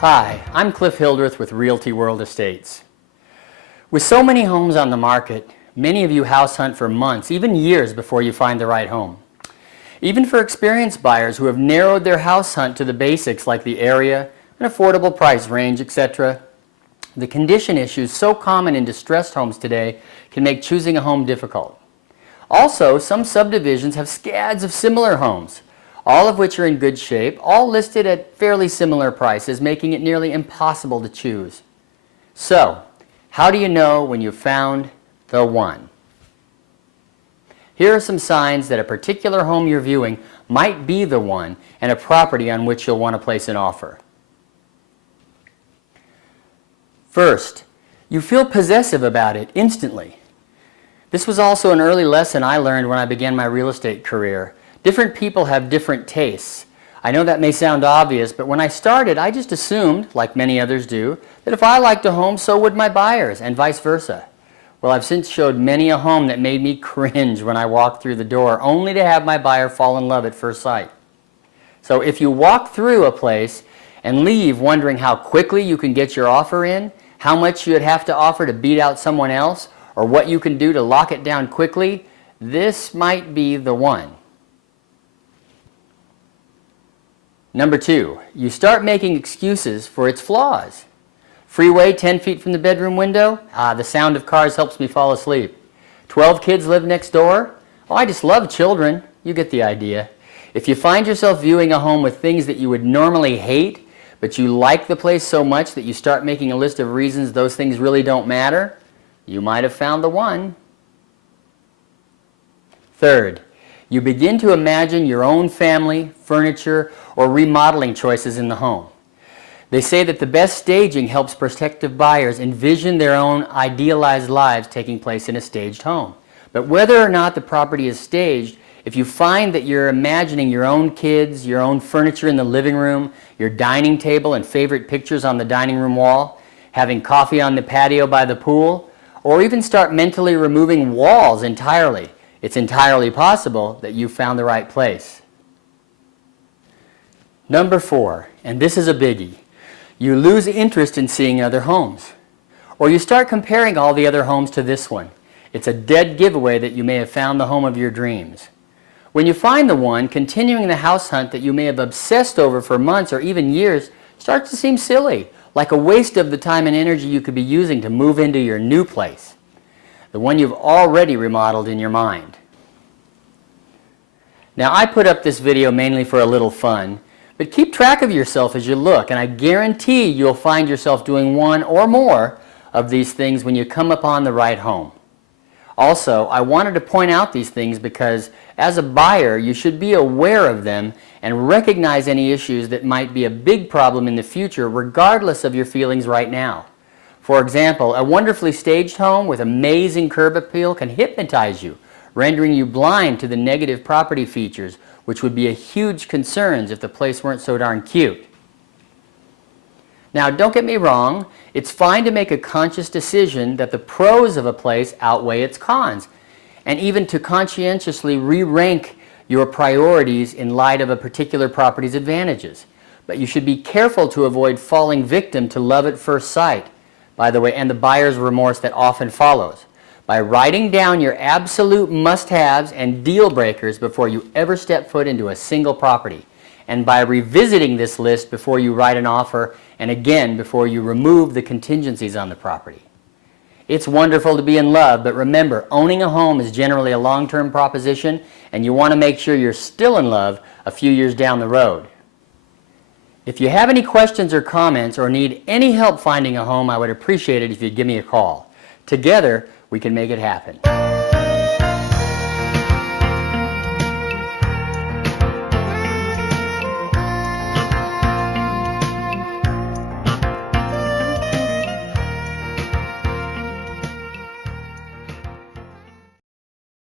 Hi, I'm Cliff Hildreth with Realty World Estates. With so many homes on the market, many of you house hunt for months, even years before you find the right home. Even for experienced buyers who have narrowed their house hunt to the basics like the area, an affordable price range, etc., the condition issues so common in distressed homes today can make choosing a home difficult. Also, some subdivisions have scads of similar homes, all of which are in good shape, all listed at fairly similar prices, making it nearly impossible to choose. So, how do you know when you've found the one? Here are some signs that a particular home you're viewing might be the one and a property on which you'll want to place an offer. First, you feel possessive about it instantly. This was also an early lesson I learned when I began my real estate career. Different people have different tastes. I know that may sound obvious, but when I started, I just assumed, like many others do, that if I liked a home, so would my buyers, and vice versa. Well, I've since showed many a home that made me cringe when I walked through the door, only to have my buyer fall in love at first sight. So if you walk through a place and leave wondering how quickly you can get your offer in, how much you'd have to offer to beat out someone else, or what you can do to lock it down quickly, this might be the one. Number 2, you start making excuses for its flaws. Freeway 10 feet from the bedroom window? The sound of cars helps me fall asleep. 12 kids live next door? Oh, I just love children. You get the idea. If you find yourself viewing a home with things that you would normally hate, but you like the place so much that you start making a list of reasons those things really don't matter, you might have found the one. Third, you begin to imagine your own family, furniture, or remodeling choices in the home. They say that the best staging helps prospective buyers envision their own idealized lives taking place in a staged home. But whether or not the property is staged, if you find that you're imagining your own kids, your own furniture in the living room, your dining table and favorite pictures on the dining room wall, having coffee on the patio by the pool, or even start mentally removing walls entirely, it's entirely possible that you found the right place. Number 4, and this is a biggie, you lose interest in seeing other homes. Or you start comparing all the other homes to this one. It's a dead giveaway that you may have found the home of your dreams. When you find the one, continuing the house hunt that you may have obsessed over for months or even years starts to seem silly, like a waste of the time and energy you could be using to move into your new place, the one you've already remodeled in your mind. Now, I put up this video mainly for a little fun, but keep track of yourself as you look, and I guarantee you'll find yourself doing one or more of these things when you come upon the right home. Also, I wanted to point out these things because as a buyer, you should be aware of them and recognize any issues that might be a big problem in the future regardless of your feelings right now. For example, a wonderfully staged home with amazing curb appeal can hypnotize you, rendering you blind to the negative property features, which would be a huge concern if the place weren't so darn cute. Now, don't get me wrong, it's fine to make a conscious decision that the pros of a place outweigh its cons, and even to conscientiously re-rank your priorities in light of a particular property's advantages. But you should be careful to avoid falling victim to love at first sight, by the way, and the buyer's remorse that often follows, by writing down your absolute must-haves and deal breakers before you ever step foot into a single property, and by revisiting this list before you write an offer and again before you remove the contingencies on the property. It's wonderful to be in love, but remember, owning a home is generally a long-term proposition, and you want to make sure you're still in love a few years down the road. If you have any questions or comments or need any help finding a home, I would appreciate it if you'd give me a call. Together, we can make it happen.